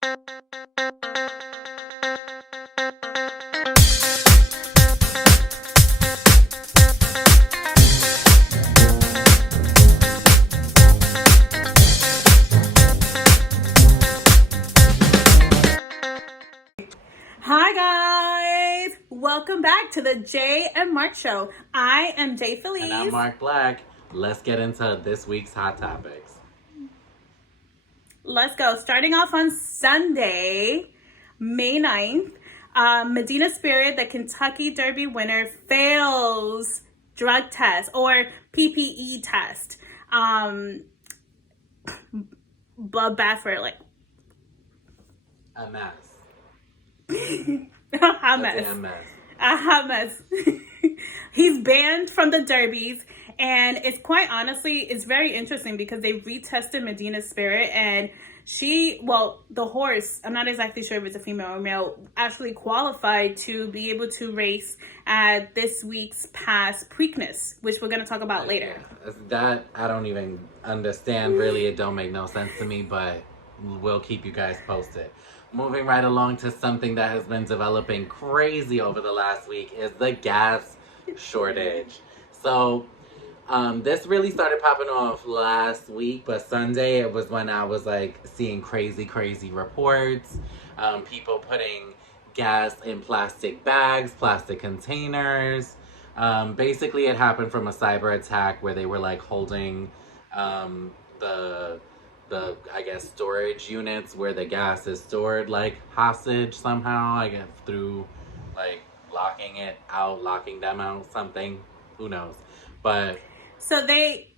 Hi guys! Welcome back to the Jay and Mark Show. I am Jay Felice. And I'm Mark Black. Let's get into this week's hot topics. Let's go. Starting off on Sunday, May 9th, Medina Spirit, the Kentucky Derby winner, fails drug test or PPE test. Bloodbath for like A mess. a hot mess. A hot mess. He's banned from the derbies, and it's quite honestly, it's very interesting because they retested Medina Spirit, and the horse, I'm not exactly sure if it's a female or male, actually qualified to be able to race at this week's past Preakness, which we're going to talk about later. That I don't even understand. Really, it don't make no sense to me, but we'll keep you guys posted. Moving right along to something that has been developing crazy over the last week is the gas shortage. So this really started popping off last week, but Sunday it was when I was like seeing crazy reports. People putting gas in plastic bags, plastic containers. Basically it happened from a cyber attack where they were like holding the I guess storage units where the gas is stored like hostage somehow, I guess through like locking them out, something, who knows. But so they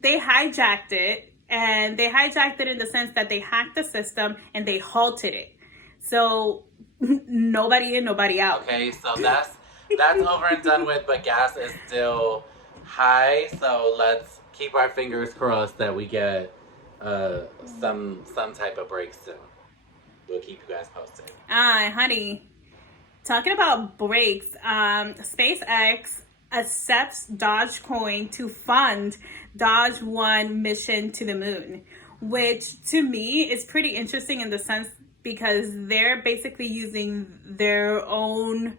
hijacked it, and they hijacked it in the sense that they hacked the system and they halted it, so nobody in, nobody out. Okay, so that's over and done with, but gas is still high, so let's keep our fingers crossed that we get some type of break soon. We'll keep you guys posted. Honey, talking about breaks, SpaceX accepts DOGECOIN to fund Doge 1 mission to the moon, which to me is pretty interesting in the sense because they're basically using their own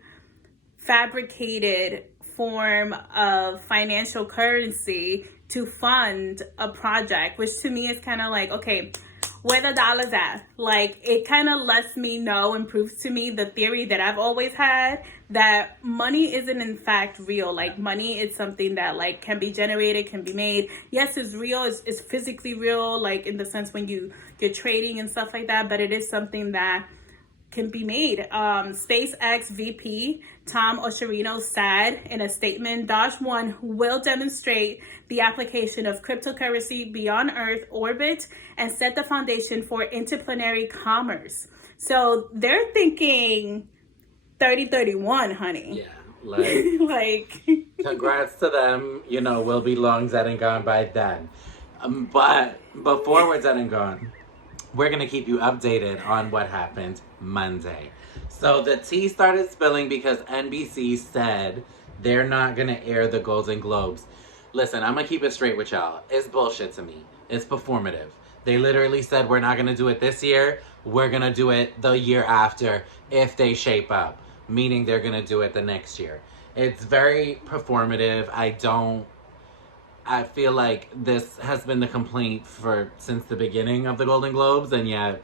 fabricated form of financial currency to fund a project, which to me is kind of like, okay, where the dollars at? Like, it kind of lets me know and proves to me the theory that I've always had, that money isn't in fact real. Like, money is something that like can be generated, can be made. Yes, it's real, it's physically real, like in the sense when you're trading and stuff like that, but it is something that can be made. SpaceX VP Tom Osharino said in a statement, Doge 1 will demonstrate the application of cryptocurrency beyond Earth orbit and set the foundation for interplanetary commerce. So they're thinking 3031, honey. Yeah, like, like congrats to them. You know, we'll be long dead and gone by then. But before we're dead and gone, we're going to keep you updated on what happened Monday. So the tea started spilling because NBC said they're not going to air the Golden Globes. Listen, I'm going to keep it straight with y'all. It's bullshit to me. It's performative. They literally said we're not going to do it this year. We're going to do it the year after if they shape up. Meaning they're going to do it the next year. It's very performative. I feel like this has been the complaint since the beginning of the Golden Globes, and yet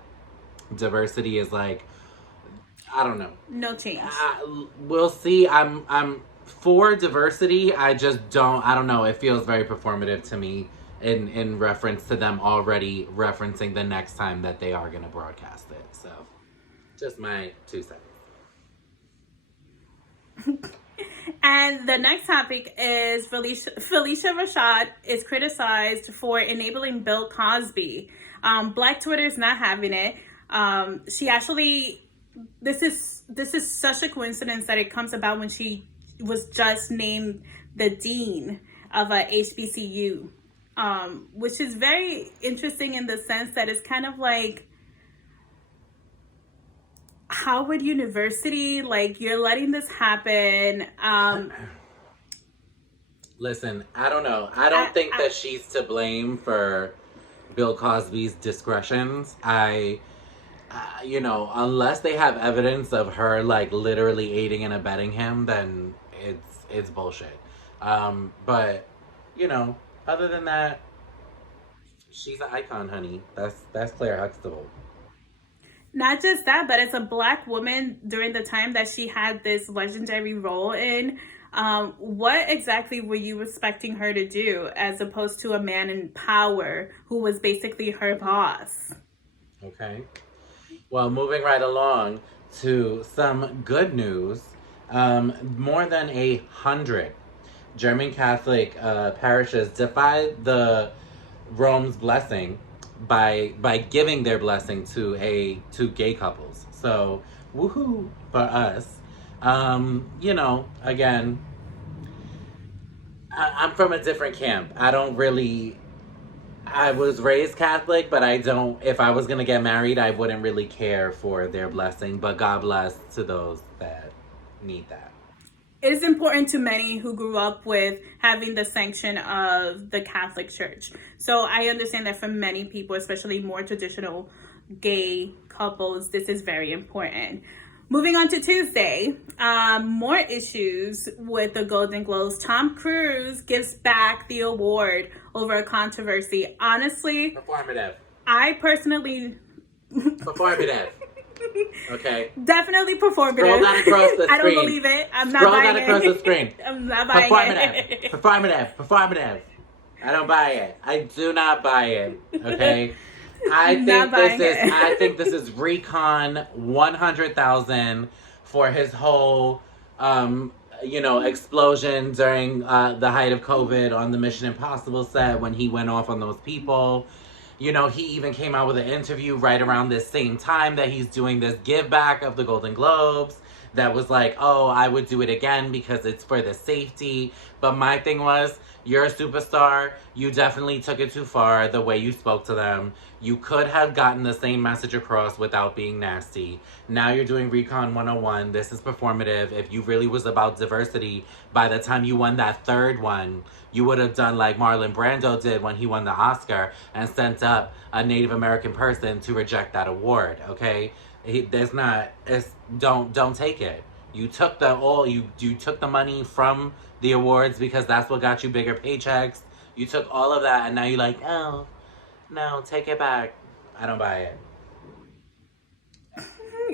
diversity is like, I don't know. No change. We'll see. I'm for diversity. I don't know. It feels very performative to me in reference to them already referencing the next time that they are going to broadcast it. So, just my 2 cents. And the next topic is PHYLICIA Rashad is criticized for enabling Bill Cosby. Black Twitter is not having it. She actually, this is such a coincidence that it comes about when she was just named the dean of a HBCU, which is very interesting in the sense that it's kind of like, Howard University, like, you're letting this happen. Listen, I don't know. I don't think that she's to blame for Bill Cosby's discretions. I you know, unless they have evidence of her like literally aiding and abetting him, then it's bullshit. But you know, other than that, she's an icon, honey. That's Claire Huxtable. Not just that, but as a Black woman during the time that she had this legendary role in, what exactly were you expecting her to do as opposed to a man in power who was basically her boss? Okay. Well, moving right along to some good news. More than 100 German Catholic parishes defied the Rome's blessing by giving their blessing to gay couples. So woohoo for us. You know, again, I'm from a different camp. I was raised Catholic, but I don't, if I was going to get married, I wouldn't really care for their blessing. But God bless to those that need that. It is important to many who grew up with having the sanction of the Catholic Church. So I understand that for many people, especially more traditional gay couples, this is very important. Moving on to Tuesday, more issues with the Golden Globes. Tom Cruise gives back the award over a controversy. Honestly, Performative. I personally... Performative. Okay. Definitely performative. Scroll that across the screen. I don't believe it. I'm not Scroll buying that across it. the screen. I'm not buying Performative. it. Performative. I don't buy it. I do not buy it. Okay. I think this is Recon 100,000 for his whole you know, explosion during the height of COVID on the Mission Impossible set when he went off on those people. You know, he even came out with an interview right around this same time that he's doing this give back of the Golden Globes that was like, oh, I would do it again because it's for the safety. But my thing was, you're a superstar. You definitely took it too far the way you spoke to them. You could have gotten the same message across without being nasty. Now you're doing Recon 101. This is performative. If you really was about diversity, by the time you won that third one, you would have done like Marlon Brando did when he won the Oscar and sent up a Native American person to reject that award, okay? Don't take it. You took you took the money from the awards because that's what got you bigger paychecks. You took all of that and now you're like, oh, no, take it back. I don't buy it.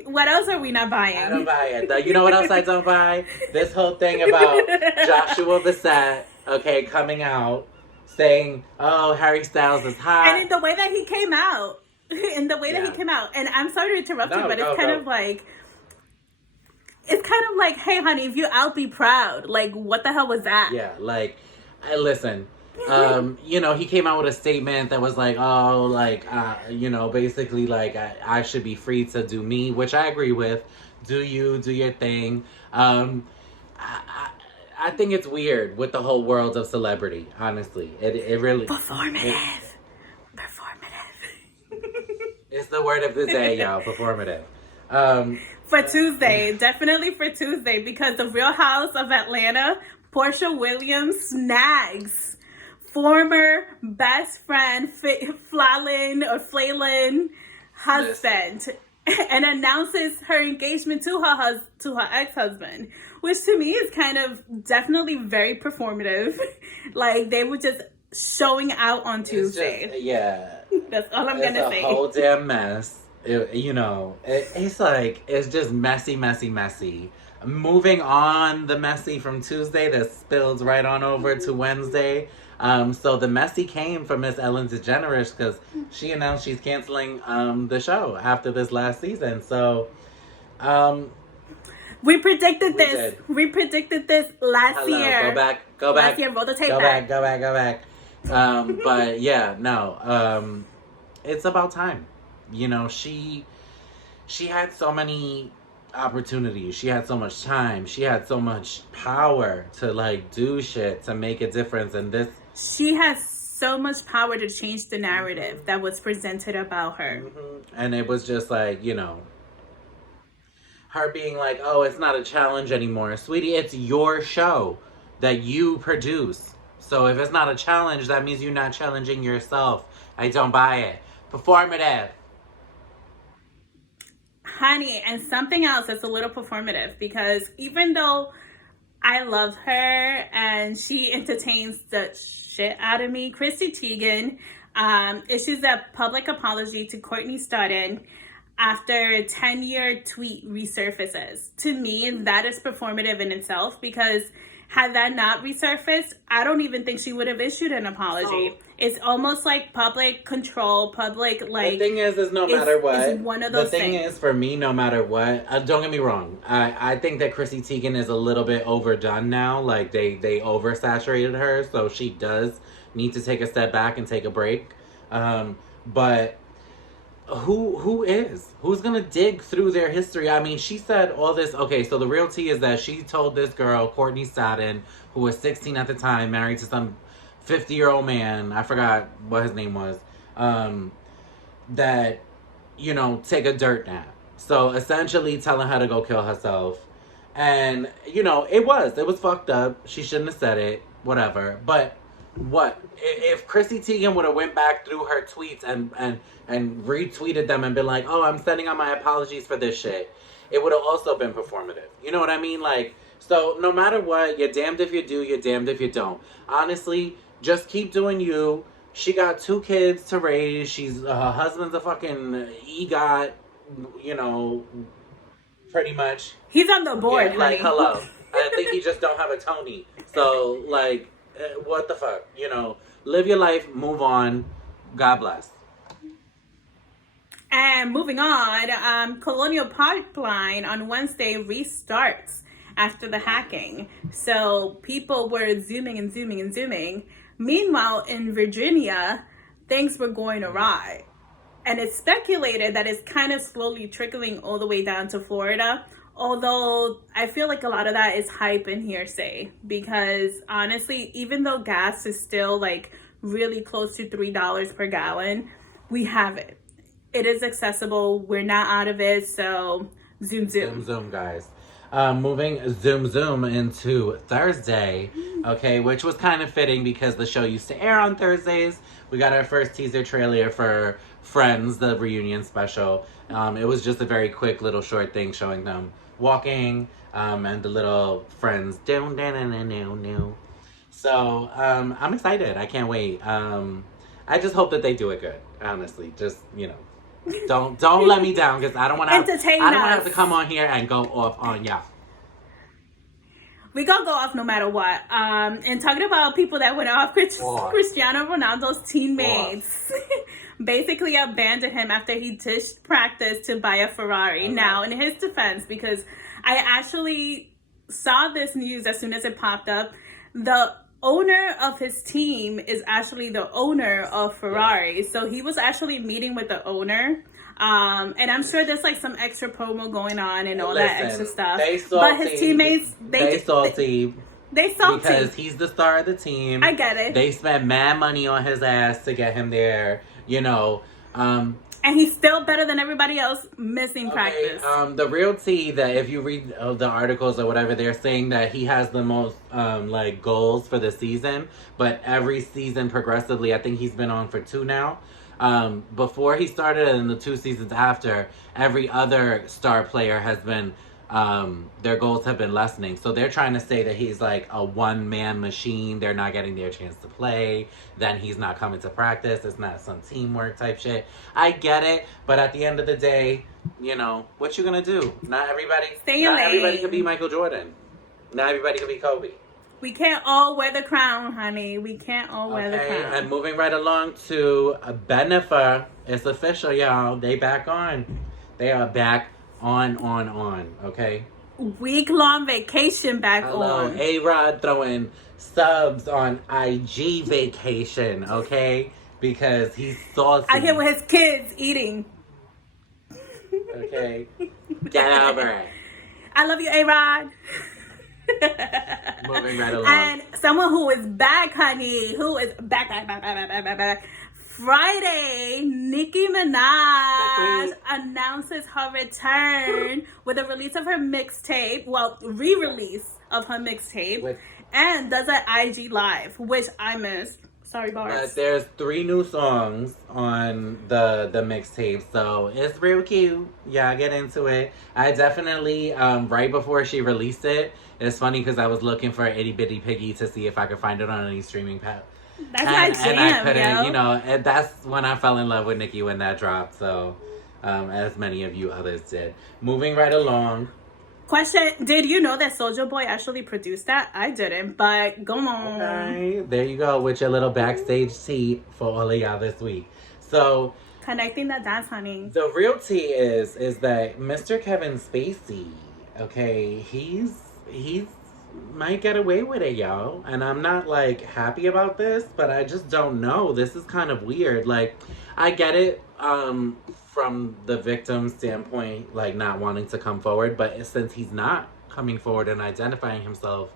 What else are we not buying? I don't buy it. You know what else I don't buy? This whole thing about Joshua Bassett, okay, coming out saying, oh, Harry Styles is hot. And in the way that he came out. And I'm sorry to interrupt you, but it's kind of like, hey, honey, if you're out, be proud. Like, what the hell was that? Yeah, like, listen, you know, he came out with a statement that was like, oh, like, you know, basically, like, I should be free to do me, which I agree with. Do you, do your thing. I think it's weird with the whole world of celebrity, honestly. It really... Performative. It's the word of the day, y'all. Performative. For Tuesday, definitely for Tuesday, because the Real House of Atlanta, Porsha Williams snags former best friend Flalin husband and announces her engagement to her ex-husband, which to me is kind of definitely very performative. Like, they were just showing out on Tuesday. That's all I'm gonna say. It's a whole damn mess. You know, it's like, it's just messy. Moving on, the messy from Tuesday that spills right on over to Wednesday. So the messy came from Miss Ellen DeGeneres because she announced she's canceling the show after this last season. So we predicted this. We predicted this last year. Go back. Last year, roll the tape back. Go back. But yeah, no. It's about time. You know, she had so many opportunities. She had so much time. She had so much power to like do shit to make a difference. And this, she has so much power to change the narrative that was presented about her. And it was just like, you know, her being like, oh, it's not a challenge anymore. Sweetie, it's your show that you produce. So if it's not a challenge, that means you're not challenging yourself. I don't buy it. Performative. honey, and something else that's a little performative, because even though I love her and she entertains the shit out of me, Chrissy Teigen issues a public apology to Courtney Stodden after a 10-year tweet resurfaces. To me, that is performative in itself, because had that not resurfaced, I don't even think she would have issued an apology. Oh. It's almost like public control, public, like... The thing is no matter what... It's one of those things. The thing is, for me, no matter what... don't get me wrong. I think that Chrissy Teigen is a little bit overdone now. Like, they oversaturated her, so she does need to take a step back and take a break. But... Who's gonna dig through their history? I mean, she said all this. Okay, so the real tea is that she told this girl, Courtney Stodden, who was 16 at the time, married to some 50-year-old man, I forgot what his name was, that, you know, take a dirt nap. So essentially telling her to go kill herself. And, you know, it was fucked up. She shouldn't have said it, whatever. But what if Chrissy Teigen would have went back through her tweets and retweeted them and been like, oh, I'm sending out my apologies for this shit? It would have also been performative. You know what I mean? Like, so no matter what, you're damned if you do, you're damned if you don't. Honestly, just keep doing you. She got 2 kids to raise. Her husband's a fucking EGOT, you know, pretty much. He's on the board, yeah, like, hello. I think he just don't have a Tony. So, like, what the fuck? You know, live your life, move on. God bless. And moving on, Colonial Pipeline on Wednesday restarts after the hacking. So people were zooming and zooming and zooming. Meanwhile, in Virginia, things were going awry. And it's speculated that it's kind of slowly trickling all the way down to Florida. Although I feel like a lot of that is hype and hearsay, because honestly, even though gas is still like really close to $3 per gallon, we have it. It is accessible. We're not out of it. So zoom, zoom. Zoom, zoom, guys. Moving zoom into Thursday, okay, which was kind of fitting because the show used to air on Thursdays. We got our first teaser trailer for Friends, the reunion special. It was just a very quick little short thing showing them walking, and the little friends. So, I'm excited. I can't wait. I just hope that they do it good, honestly. Just, you know, don't let me down, because I don't want to have to come on here and go off on y'all. We gonna go off no matter what. And talking about people that went off, Cristiano Ronaldo's teammates basically abandoned him after he ditched practice to buy a Ferrari. Okay. Now, in his defense, because I actually saw this news as soon as it popped up, the owner of his team is actually the owner of Ferrari. Yeah. So he was actually meeting with the owner. And I'm sure there's like some extra promo going on and all that extra stuff. But his teammates, they salty. They salty. Because he's the star of the team. I get it. They spent mad money on his ass to get him there, you know. And he's still better than everybody else missing practice. The real tea that if you read the articles or whatever, they're saying that he has the most like goals for the season. But every season progressively, I think he's been on for 2 now. Before he started and the 2 seasons after, every other star player has been, their goals have been lessening. So they're trying to say that he's like a one-man machine. They're not getting their chance to play. Then he's not coming to practice. It's not some teamwork type shit. I get it. But at the end of the day, you know, what you gonna do? Not everybody can be Michael Jordan. Not everybody can be Kobe. We can't all wear the crown, honey. We can't all wear the crown. And moving right along to BENEFA. It's official, y'all. They back on. They are back on, okay? Week-long vacation back on. A-Rod throwing subs on IG vacation, okay? Because he's salty. I get with his kids eating. Okay? Get over it. I love you, A-Rod. Moving right along. And someone who is back, honey, who is back. Friday, Nicki Minaj announces her return with a release of her mixtape. Well, re-release of her mixtape. And does an IG live, which I missed. Sorry, bars. But there's 3 new songs on the mixtape, so it's real cute. Yeah, get into it. I definitely, right before she released it, it's funny because I was looking for Itty Bitty Piggy to see if I could find it on any streaming pad. That's my jam, and I couldn't, yo. you know, and that's when I fell in love with Nicki when that dropped, so, as many of you others did. Moving right along. Question, did you know that Soulja Boy actually produced that? I didn't, but go on. Okay, there you go with your little backstage tea for all of y'all this week. So, connecting the dots, honey. the real tea is that Mr. Kevin Spacey, okay, he's might get away with it, y'all. And I'm not like happy about this, but I just don't know. This is kind of weird. Like, I get it from the victim standpoint, like not wanting to come forward, but since he's not coming forward and identifying himself,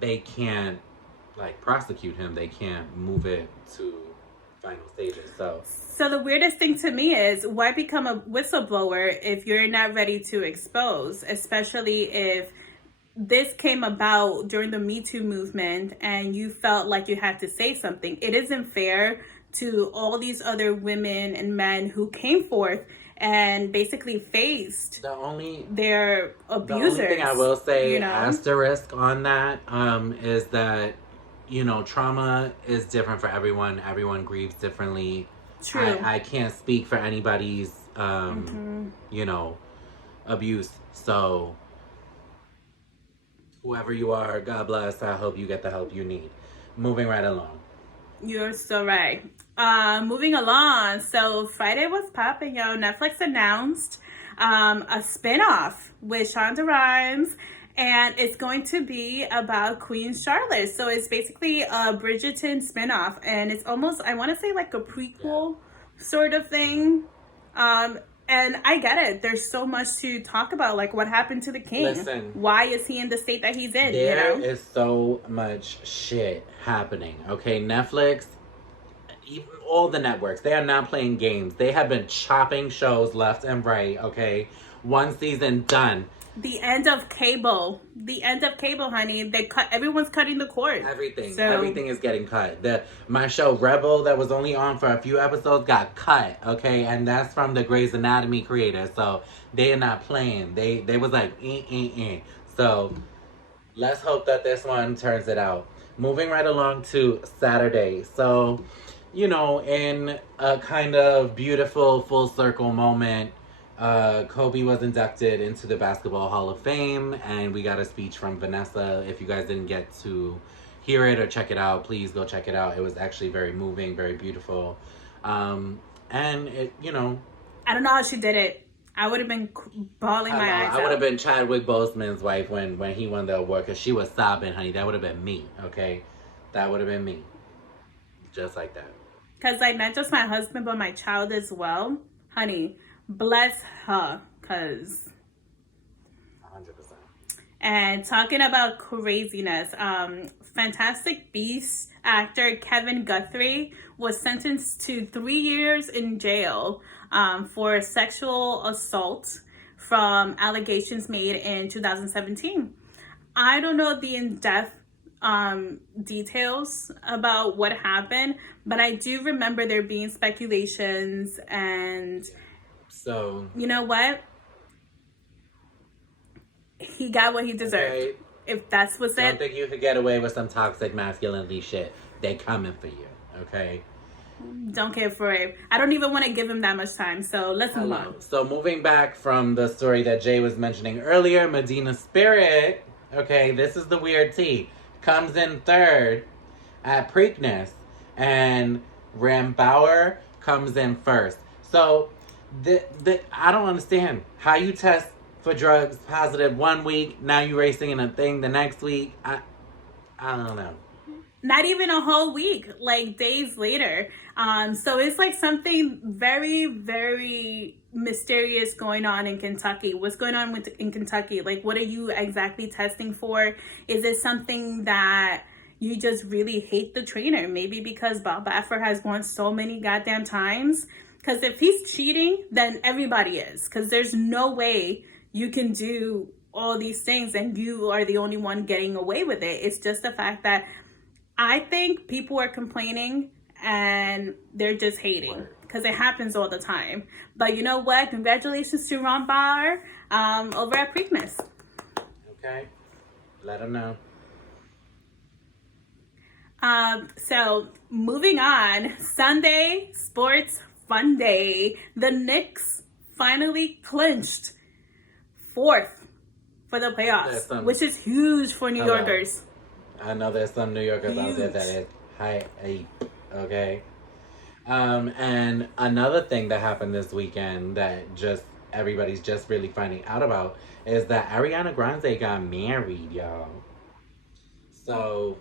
they can't like prosecute him. They can't move it to final stages. So the weirdest thing to me is, why become a whistleblower if you're not ready to expose, especially if this came about during the Me Too movement and you felt like you had to say something. It isn't fair to all these other women and men who came forth and basically faced their abusers. The only thing I will say, asterisk on that, is that, you know, trauma is different for everyone. Everyone grieves differently. True. I can't speak for anybody's, you know, abuse. So, whoever you are, God bless. I hope you get the help you need. Moving right along. You're so right. Moving along. So Friday was popping, yo. Netflix announced a spinoff with Shonda Rhimes, and it's going to be about Queen Charlotte. So it's basically a Bridgerton spinoff, and it's almost, I want to say, like a prequel sort of thing. And I get it. There's so much to talk about, like what happened to the king. Listen, why is he in the state that he's in? There is so much shit happening. Okay, Netflix, even all the networks, they are not playing games. They have been chopping shows left and right. Okay, 1 season done. The end of cable. The end of cable, honey. They cut. Everyone's cutting the cord. Everything is getting cut. My show Rebel, that was only on for a few episodes, got cut. Okay, and that's from the Grey's Anatomy creator. So they are not playing. They was like So let's hope that this one turns it out. Moving right along to Saturday. So, you know, in a kind of beautiful full circle moment, Kobe was inducted into the Basketball Hall of Fame, and we got a speech from Vanessa. If you guys didn't get to hear it or check it out, please go check it out. It was actually very moving, very beautiful. And it, you know, I don't know how she did it. I would have been bawling my eyes out. I would have been Chadwick Boseman's wife when he won the award, because she was sobbing, honey. That would have been me, okay? That would have been me. Just like that. Because, like, not just my husband, but my child as well. Honey, bless her, because 100%. And talking about craziness, Fantastic Beasts actor Kevin Guthrie was sentenced to 3 years in jail for sexual assault from allegations made in 2017. I don't know the in-depth details about what happened, but I do remember there being speculations, and so you know what? He got what he deserved. Okay. If that's what's I it. don't think you could get away with some toxic masculinity shit. They coming for you, okay? Don't care for it. I don't even want to give him that much time, so let's move on. So moving back from the story that Jay was mentioning earlier, Medina Spirit, okay, this is the weird tea, comes in third at Preakness, and Ram Bauer comes in first. So I don't understand how you test for drugs positive 1 week, now you racing in a thing the next week. I don't know. Not even a whole week, like days later. So it's like something very, very mysterious going on in Kentucky. What's going on in Kentucky? Like, what are you exactly testing for? Is it something that you just really hate the trainer? Maybe because Bob Baffert has won so many goddamn times. Because if he's cheating, then everybody is. Because there's no way you can do all these things and you are the only one getting away with it. It's just the fact that I think people are complaining and they're just hating because it happens all the time. But you know what? Congratulations to Ron Barr over at Preakness. Okay, let him know. So moving on, Sunday Sports Fun Day. The Knicks finally clinched 4th for the playoffs, which is huge for New Yorkers. I know there's some New Yorkers out there that is hype, okay? And another thing that happened this weekend that just everybody's just really finding out about is that ARIANA Grande got married, y'all. So,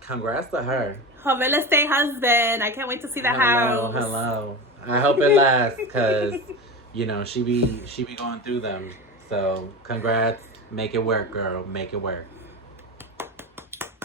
congrats to her. Her real estate husband. I can't wait to see the house. Hello. I hope it lasts because, you know, she be going through them. So, congrats. Make it work, girl. Make it work.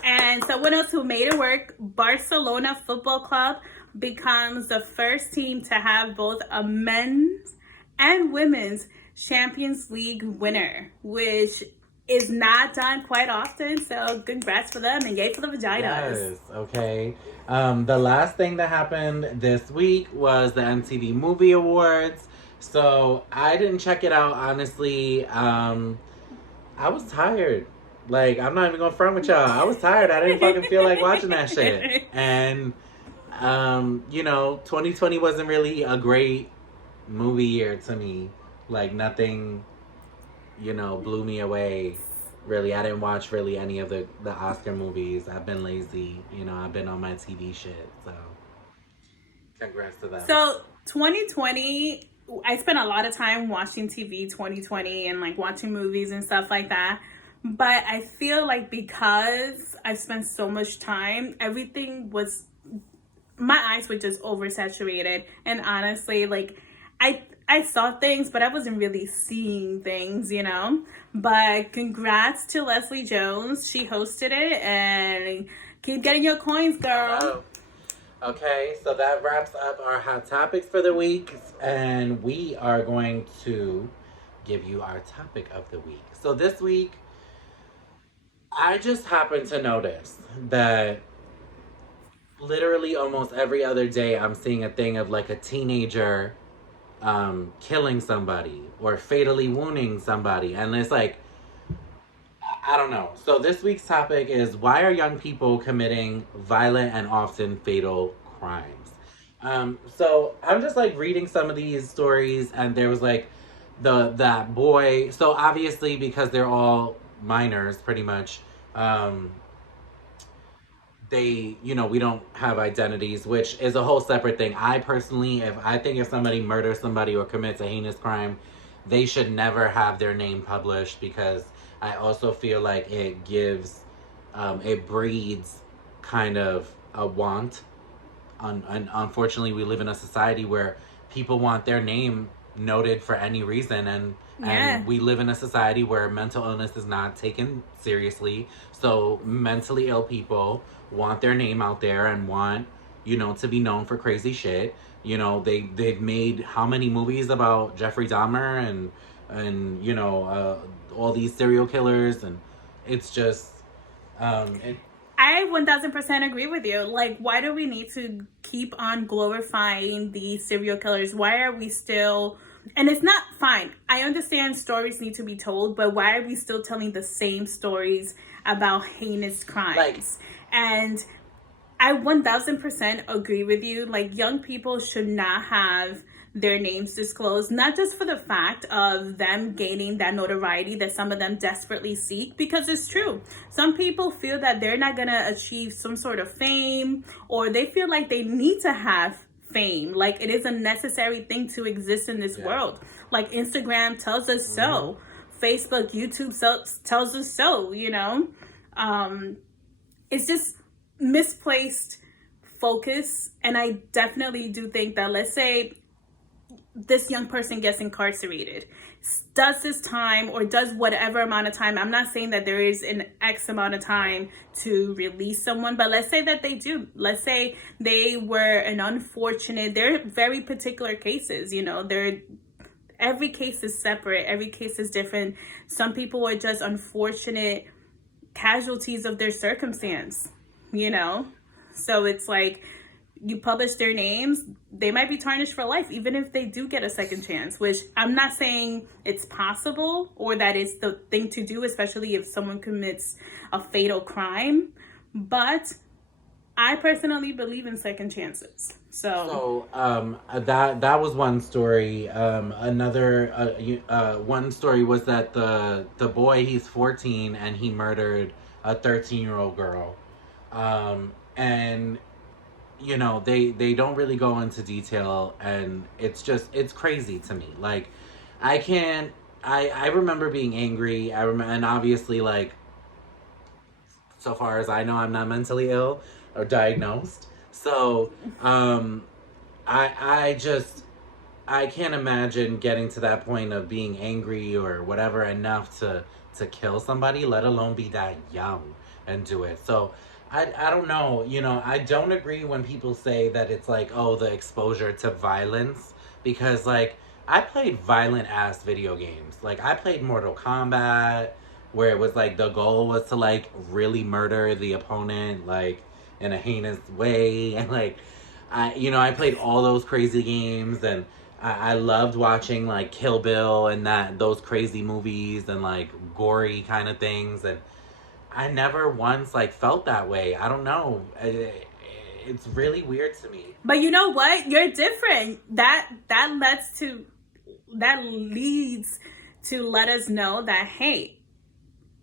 And someone else who made it work, Barcelona Football Club becomes the first team to have both a men's and women's Champions League winner, which is not done quite often. So congrats for them and yay for the vaginas. Yes, okay. The last thing that happened this week was the MTV Movie Awards. So I didn't check it out, honestly. I was tired. Like, I'm not even gonna front with y'all. I was tired. I didn't fucking feel like watching that shit. And, you know, 2020 wasn't really a great movie year to me. Like, nothing, you know, blew me away. Really, I didn't watch really any of the Oscar movies. I've been lazy. You know, I've been on my TV shit. So, congrats to that. So, 2020, I spent a lot of time watching TV 2020 and, like, watching movies and stuff like that. But I feel like because I spent so much time, everything was, my eyes were just oversaturated. And honestly, like, I saw things, but I wasn't really seeing things, you know. But congrats to Leslie Jones. She hosted it, and keep getting your coins, girl. Oh. Okay, so that wraps up our hot topics for the week. And we are going to give you our topic of the week. So this week, I just happened to notice that literally almost every other day I'm seeing a thing of like a teenager killing somebody or fatally wounding somebody. And it's like, I don't know. So this week's topic is, why are young people committing violent and often fatal crimes? So I'm just like reading some of these stories, and there was like that boy. So obviously, because they're all minors pretty much, they, you know, we don't have identities, which is a whole separate thing. I personally, if somebody murders somebody or commits a heinous crime, they should never have their name published, because I also feel like it gives, it breeds kind of a want. And unfortunately, we live in a society where people want their name noted for any reason, and we live in a society where mental illness is not taken seriously. So mentally ill people want their name out there and want, you know, to be known for crazy shit. You know, they've made how many movies about Jeffrey Dahmer and you know, all these serial killers, and it's just I 1000% agree with you. Like, why do we need to keep on glorifying these serial killers? Why are we still... And it's not fine. I understand stories need to be told, but why are we still telling the same stories about heinous crimes? And I 1000% agree with you. Like, young people should not have their names disclosed, not just for the fact of them gaining that notoriety that some of them desperately seek, because it's true. Some people feel that they're not gonna achieve some sort of fame, or they feel like they need to have fame. Like, it is a necessary thing to exist in this world. Like, Instagram tells us so. Facebook, YouTube tells us so, you know? It's just misplaced focus. And I definitely do think that, let's say this young person gets incarcerated, does this time or does whatever amount of time. I'm not saying that there is an X amount of time to release someone, but let's say that they do. Let's say they were an unfortunate, they're very particular cases, you know, every case is separate. Every case is different. Some people are just unfortunate casualties of their circumstance. you know? So it's like, you publish their names, they might be tarnished for life, even if they do get a second chance, which I'm not saying it's possible or that it's the thing to do, especially if someone commits a fatal crime. But I personally believe in second chances. So that was one story. Another one story was that the boy, he's 14 and he murdered a 13-year-old girl. And you know, they don't really go into detail, and it's crazy to me. Like, I remember being angry. And obviously, like, so far as I know, I'm not mentally ill or diagnosed. So, I can't imagine getting to that point of being angry or whatever enough to kill somebody, let alone be that young and do it. So, I don't know, you know, I don't agree when people say that it's like, oh, the exposure to violence, because, like, I played violent-ass video games. Like, I played Mortal Kombat, where it was, like, the goal was to, like, really murder the opponent, like, in a heinous way, and, like, I played all those crazy games, and I loved watching, like, Kill Bill and those crazy movies and, like, gory kind of things, and I never once, like, felt that way. I don't know. It's really weird to me. But you know what? You're different. That leads to let us know that, hey,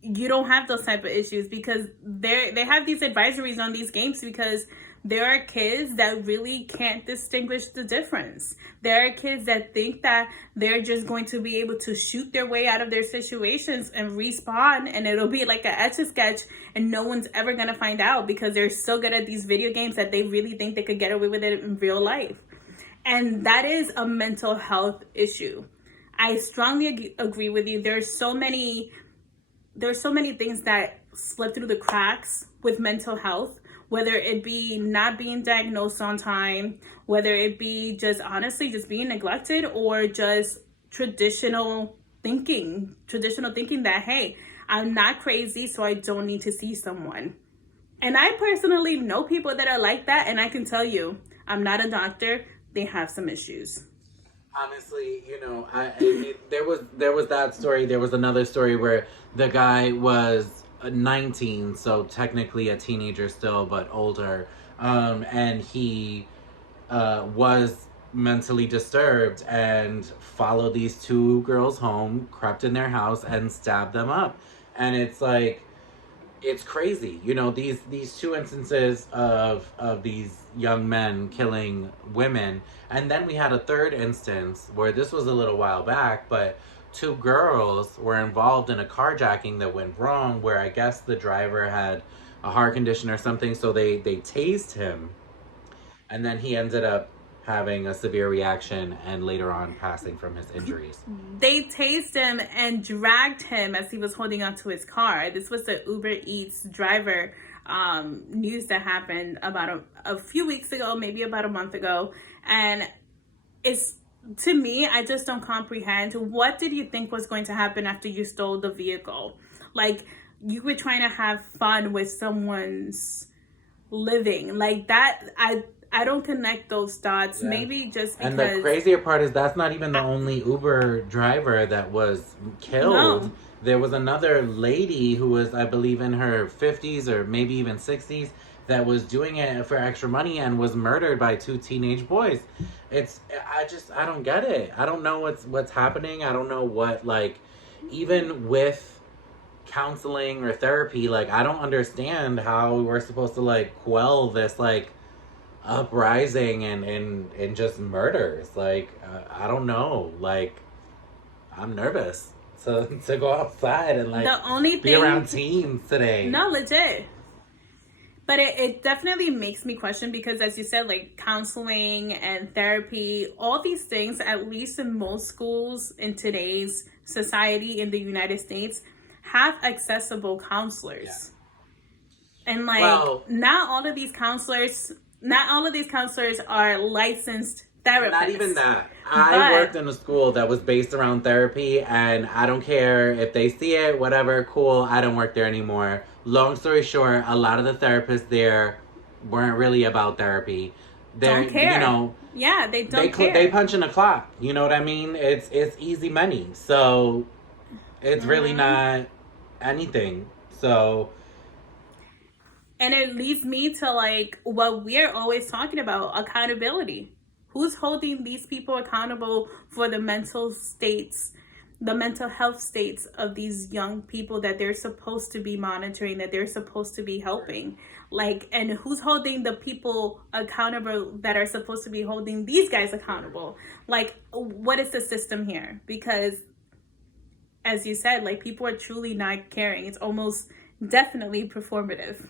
you don't have those type of issues, because they have these advisories on these games because there are kids that really can't distinguish the difference. There are kids that think that they're just going to be able to shoot their way out of their situations and respawn, and it'll be like an Etch-a-Sketch, and no one's ever going to find out because they're so good at these video games that they really think they could get away with it in real life. And that is a mental health issue. I strongly agree with you. There's so many things that slip through the cracks with mental health, whether it be not being diagnosed on time, whether it be just honestly just being neglected, or just traditional thinking that, hey, I'm not crazy, so I don't need to see someone. And I personally know people that are like that, and I can tell you, I'm not a doctor, they have some issues. Honestly, you know, there was that story. There was another story where the guy was 19, so technically a teenager still, but older. And he was mentally disturbed and followed these two girls home, crept in their house, and stabbed them up. And it's like, it's crazy. You know, these two instances of these young men killing women. And then we had a third instance where this was a little while back, but two girls were involved in a carjacking that went wrong, where I guess the driver had a heart condition or something, so they tased him. And then he ended up having a severe reaction and later on passing from his injuries. They tased him and dragged him as he was holding onto his car. This was the Uber Eats driver news that happened about a few weeks ago, maybe about a month ago. And it's, to me, I just don't comprehend. What did you think was going to happen after you stole the vehicle? Like, you were trying to have fun with someone's living. Like, that, I don't connect those dots. Yeah. Maybe just because... And the crazier part is that's not even the only Uber driver that was killed. No. There was another lady who was, I believe, in her 50s or maybe even 60s that was doing it for extra money and was murdered by two teenage boys. I don't get it. I don't know what's happening. I don't know what, like, even with counseling or therapy, like, I don't understand how we're supposed to, like, quell this, like, uprising and just murders. Like, I don't know. Like, I'm nervous to go outside and, like, be around teens today. No, legit. But it definitely makes me question, because as you said, like, counseling and therapy, all these things, at least in most schools in today's society in the United States, have accessible counselors. Yeah. And, like, not all of these counselors are licensed therapists. Not even that. I worked in a school that was based around therapy, and I don't care if they see it, whatever, cool, I don't work there anymore. Long story short, a lot of the therapists there weren't really about therapy. They're, don't care. You know, yeah, they don't care. They punch in a clock. You know what I mean? It's easy money. So it's really not anything. So. And it leads me to like what we're always talking about, accountability. Who's holding these people accountable for the mental states, the mental health states of these young people that they're supposed to be monitoring, that they're supposed to be helping? Like, and who's holding the people accountable that are supposed to be holding these guys accountable? Like, what is the system here? Because, as you said, like, people are truly not caring. It's almost definitely performative.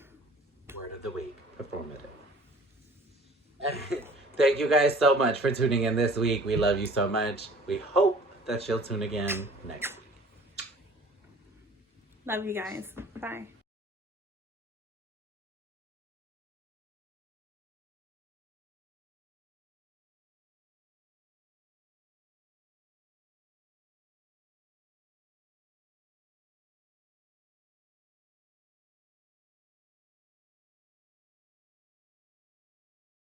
Word of the week, performative. Thank you guys so much for tuning in this week. We love you so much. We hope that you'll tune again next week. Love you guys. Bye.